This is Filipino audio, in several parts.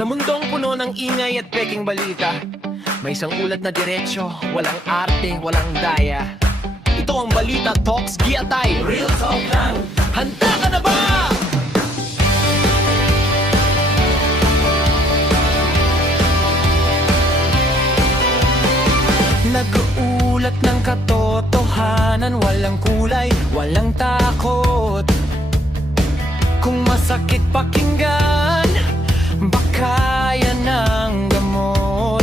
Sa mundong puno ng ingay at peking balita, may isang ulat na diretsyo, walang arte, walang daya. Ito ang Balita Talks Giatay, real talk lang. Handa ka na ba? Nag-uulat ng katotohanan, walang kulay, walang takot. Kung masakit pakinggan, baka yan ang gamot.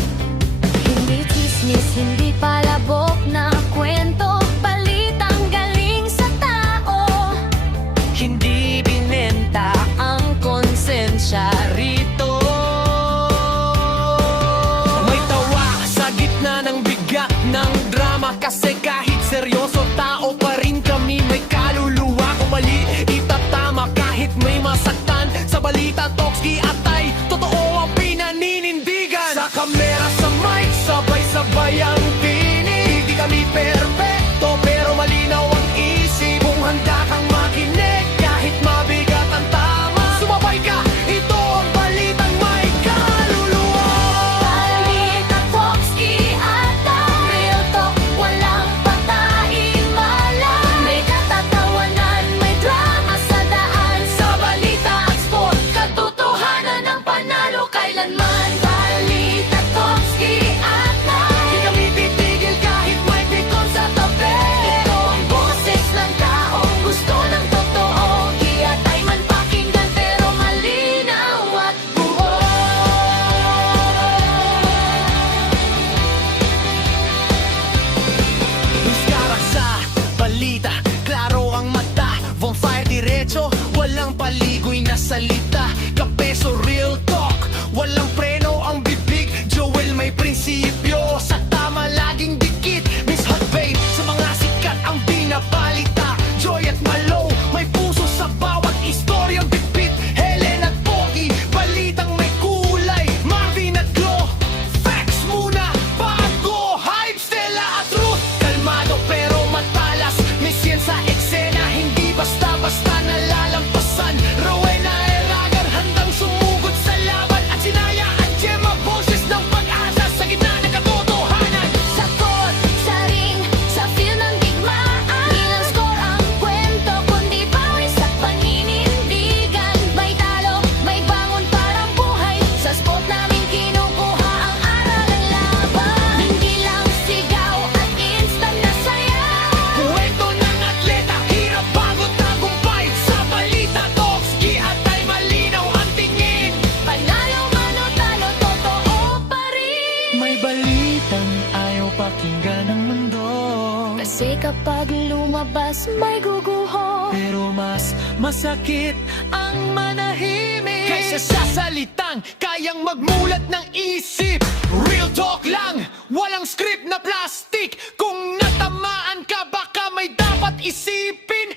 Hindi chismis, hindi palabok na kwento, balitang galing sa tao. Hindi binenta Ang konsensya rito. May tawa sa gitna ng bigat ng drama, kasi kahit seryoso tao pa rin kami. May kaluluwa, kung mali itatama, kahit may masaktan. Sa Balita Talks Giatay, totoo ang pinaninindigan. Sa kamera, sa mic, sabay-sabay ang tinig. Di kami perfecto, pero malinaw ang isip. Kung handa kang makinig, kahit mabigat ang tama, sumabay ka, ito ang balitang may kaluluwa. Balita Talks Giatay, real talk, walang patahimala. May katatawanan, may drama sa daan. Sa balita at sport, katotohanan ng panalo kailanman. Balita Talks Giatay, Di kami titigil kahit may pikon sa tabi. ito ang boses ng taong gusto ng totoo. Giatay man pakinggan pero malinaw at buo. Iskara sa balita, klaro ang mata. Bonfire diretso, walang paligoy na salita. Kapeso real talk, walang preno ang bibig. Joel may prinsipyo, sa tama laging dikit. Miss Hot Babe, sa mga sikat ang binabalita. Joy at Malo, may puso sa bawat istoryang bitbit. Helen at Pogi, balitang may kulay. Marvin at Glo, facts muna bago hype. Stella at Ruth, kalmado pero matalas. Miss yan sa eksena, hindi basta-basta nalalampasan. Rowena Eragan, handang sumugod sa laban. At Sinaya at Gemma, boses ng pag-asa sa gitna ng katotohanan. Sa court, sa ring, sa field ng digmaan. Ilang score ang kwento, kundi pawis at paninindigan. May talo, may bangon parang buhay. Sa spot namin kinukuha ang aral ng laban. Hindi lang sigaw at instant na saya. Kwento ng atleta, hirap bago tagumpay. Sa Balita Talks Giatay, malinaw ang tingin. Panalo man o talo, totoo pa rin. May balitang ayaw pakinggan ng mundo, Kasi kapag lumabas, may guguho. pero mas masakit ang manahimik kaysa sa salitang kayang magmulat ng isip. Real talk lang, walang script na plastic. Kung natamaan ka, baka may dapat isipin.